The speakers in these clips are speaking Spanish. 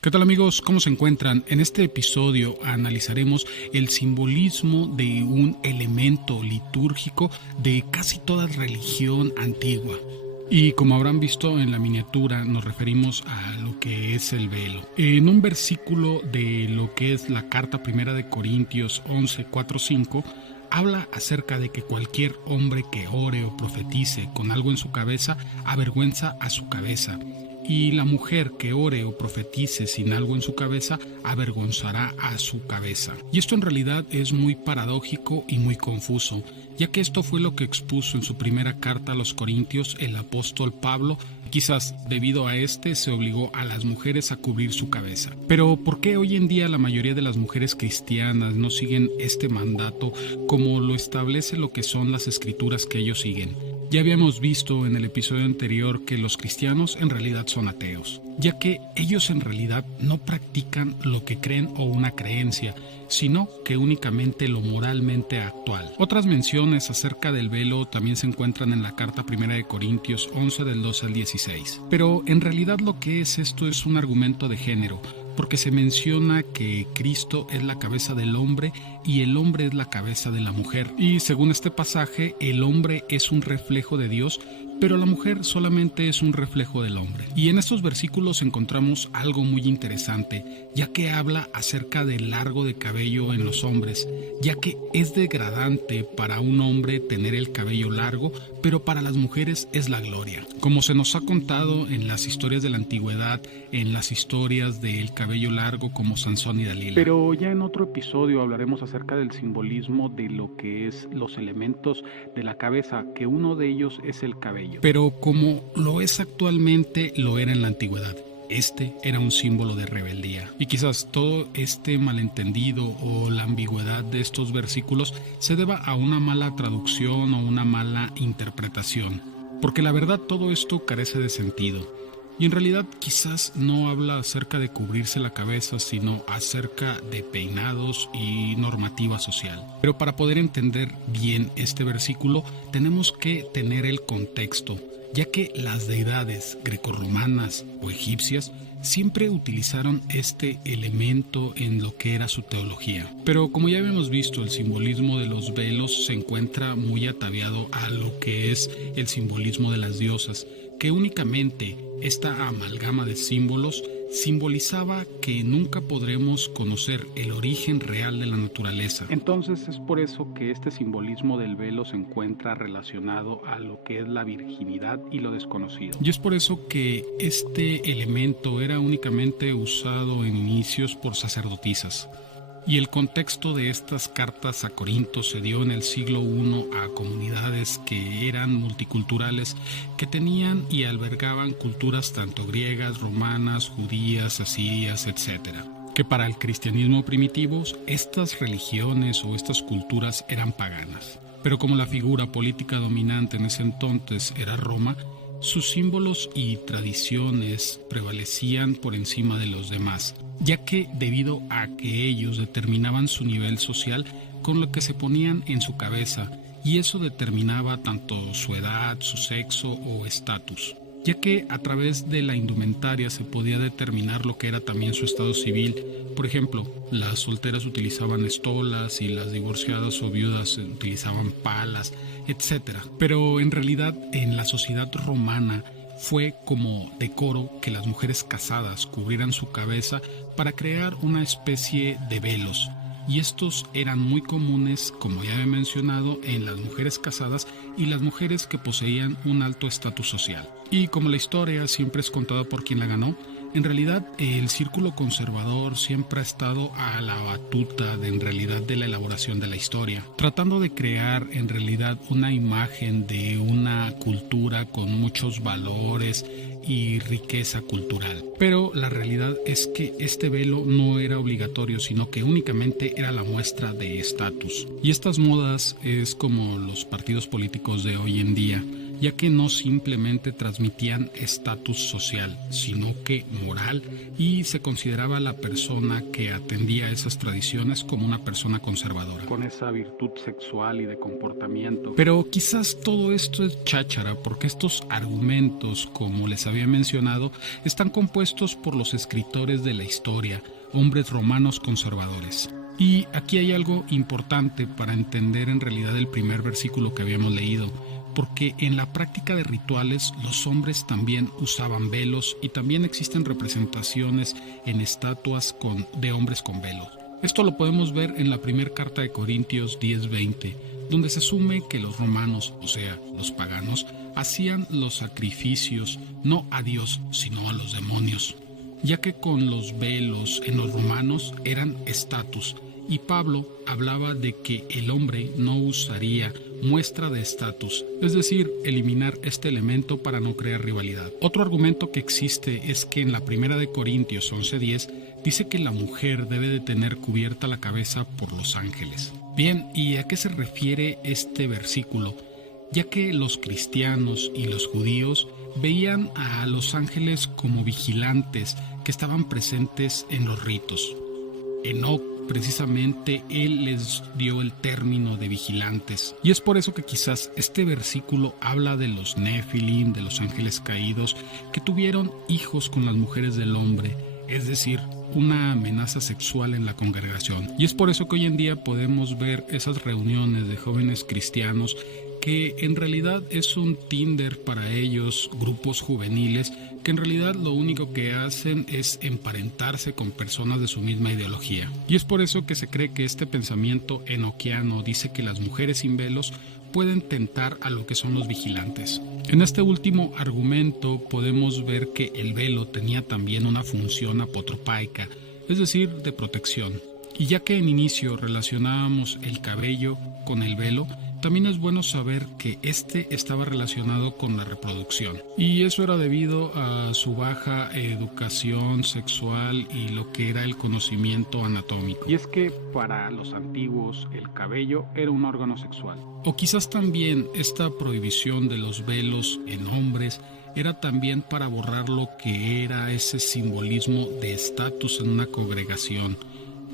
¿Qué tal amigos? ¿Cómo se encuentran? En este episodio analizaremos el simbolismo de un elemento litúrgico de casi toda religión antigua. Y como habrán visto en la miniatura, nos referimos a lo que es el velo. En un versículo de lo que es la carta primera de Corintios 11, 4, 5, habla acerca de que cualquier hombre que ore o profetice con algo en su cabeza avergüenza a su cabeza. Y la mujer que ore o profetice sin algo en su cabeza avergonzará a su cabeza. Y esto en realidad es muy paradójico y muy confuso, ya que esto fue lo que expuso en su primera carta a los Corintios el apóstol Pablo. Quizás debido a este se obligó a las mujeres a cubrir su cabeza. Pero ¿por qué hoy en día la mayoría de las mujeres cristianas no siguen este mandato como lo establece lo que son las escrituras que ellos siguen? Ya habíamos visto en el episodio anterior que los cristianos en realidad son ateos, ya que ellos en realidad no practican lo que creen o una creencia, sino que únicamente lo moralmente actual. Otras menciones acerca del velo también se encuentran en la carta primera de Corintios 11 del 12 al 16. Pero en realidad lo que es esto es un argumento de género, porque se menciona que Cristo es la cabeza del hombre y el hombre es la cabeza de la mujer. Y según este pasaje, el hombre es un reflejo de Dios, pero la mujer solamente es un reflejo del hombre. Y en estos versículos encontramos algo muy interesante, ya que habla acerca del largo de cabello en los hombres, ya que es degradante para un hombre tener el cabello largo, pero para las mujeres es la gloria. Como se nos ha contado en las historias de la antigüedad, en las historias del cabello largo como Sansón y Dalila. Pero ya en otro episodio hablaremos acerca del simbolismo de lo que es los elementos de la cabeza, que uno de ellos es el cabello. Pero como lo es actualmente, lo era en la antigüedad. Este era un símbolo de rebeldía. Y quizás todo este malentendido o la ambigüedad de estos versículos se deba a una mala traducción o una mala interpretación. Porque la verdad todo esto carece de sentido. Y en realidad quizás no habla acerca de cubrirse la cabeza, sino acerca de peinados y normativa social. Pero para poder entender bien este versículo, tenemos que tener el contexto, ya que las deidades grecorromanas o egipcias siempre utilizaron este elemento en lo que era su teología. Pero como ya habíamos visto, el simbolismo de los velos se encuentra muy ataviado a lo que es el simbolismo de las diosas, que únicamente esta amalgama de símbolos simbolizaba que nunca podremos conocer el origen real de la naturaleza. Entonces es por eso que este simbolismo del velo se encuentra relacionado a lo que es la virginidad y lo desconocido. Y es por eso que este elemento era únicamente usado en inicios por sacerdotisas. Y el contexto de estas cartas a Corinto se dio en el siglo I a comunidades que eran multiculturales, que tenían y albergaban culturas tanto griegas, romanas, judías, asirias, etc. Que para el cristianismo primitivo, estas religiones o estas culturas eran paganas. Pero como la figura política dominante en ese entonces era Roma, sus símbolos y tradiciones prevalecían por encima de los demás, ya que debido a que ellos determinaban su nivel social con lo que se ponían en su cabeza, y eso determinaba tanto su edad, su sexo o estatus, ya que a través de la indumentaria se podía determinar lo que era también su estado civil. Por ejemplo, las solteras utilizaban estolas y las divorciadas o viudas utilizaban palas, etc. Pero en realidad en la sociedad romana fue como decoro que las mujeres casadas cubrieran su cabeza para crear una especie de velos. Y estos eran muy comunes, como ya he mencionado, en las mujeres casadas y las mujeres que poseían un alto estatus social. Y como la historia siempre es contada por quien la ganó, en realidad el círculo conservador siempre ha estado a la batuta de la elaboración de la historia, tratando de crear en realidad una imagen de una cultura con muchos valores y riqueza cultural. Pero la realidad es que este velo no era obligatorio, sino que únicamente era la muestra de estatus. Y estas modas es como los partidos políticos de hoy en día, ya que no simplemente transmitían estatus social, sino que moral, y se consideraba a la persona que atendía a esas tradiciones como una persona conservadora, con esa virtud sexual y de comportamiento. Pero quizás todo esto es cháchara, porque estos argumentos, como les había mencionado, están compuestos por los escritores de la historia, hombres romanos conservadores. Y aquí hay algo importante para entender en realidad el primer versículo que habíamos leído, porque en la práctica de rituales los hombres también usaban velos y también existen representaciones en estatuas de hombres con velos. Esto lo podemos ver en la primera carta de Corintios 10:20, donde se asume que los romanos, o sea, los paganos, hacían los sacrificios no a Dios, sino a los demonios, ya que con los velos en los romanos eran estatus, y Pablo hablaba de que el hombre no usaría muestra de estatus, es decir, eliminar este elemento para no crear rivalidad. Otro argumento que existe es que en la primera de Corintios 11:10 dice que la mujer debe de tener cubierta la cabeza por los ángeles. Bien, ¿y a qué se refiere este versículo? Ya que los cristianos y los judíos veían a los ángeles como vigilantes que estaban presentes en los ritos. Enoc, precisamente, él les dio el término de vigilantes. Y es por eso que quizás este versículo habla de los Nefilim, de los ángeles caídos, que tuvieron hijos con las mujeres del hombre, es decir, una amenaza sexual en la congregación. Y es por eso que hoy en día podemos ver esas reuniones de jóvenes cristianos que en realidad es un Tinder para ellos, grupos juveniles que en realidad lo único que hacen es emparentarse con personas de su misma ideología. Y es por eso que se cree que este pensamiento enoquiano dice que las mujeres sin velos pueden tentar a lo que son los vigilantes. En este último argumento podemos ver que el velo tenía también una función apotropaica, es decir, de protección. Y ya que en inicio relacionábamos el cabello con el velo, también es bueno saber que este estaba relacionado con la reproducción. Y eso era debido a su baja educación sexual y lo que era el conocimiento anatómico. Y es que para los antiguos el cabello era un órgano sexual. O quizás también esta prohibición de los velos en hombres era también para borrar lo que era ese simbolismo de estatus en una congregación.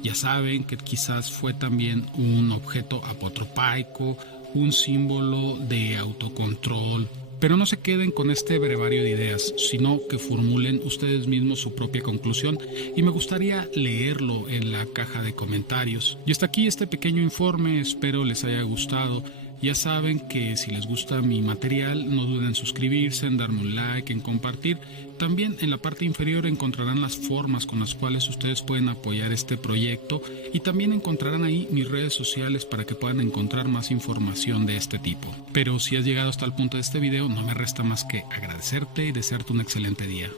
Ya saben que quizás fue también un objeto apotropaico, un símbolo de autocontrol. Pero no se queden con este brevario de ideas, sino que formulen ustedes mismos su propia conclusión y me gustaría leerlo en la caja de comentarios. Y hasta aquí este pequeño informe, espero les haya gustado. Ya saben que si les gusta mi material, no duden en suscribirse, en darme un like, en compartir. También en la parte inferior encontrarán las formas con las cuales ustedes pueden apoyar este proyecto y también encontrarán ahí mis redes sociales para que puedan encontrar más información de este tipo. Pero si has llegado hasta el punto de este video, no me resta más que agradecerte y desearte un excelente día.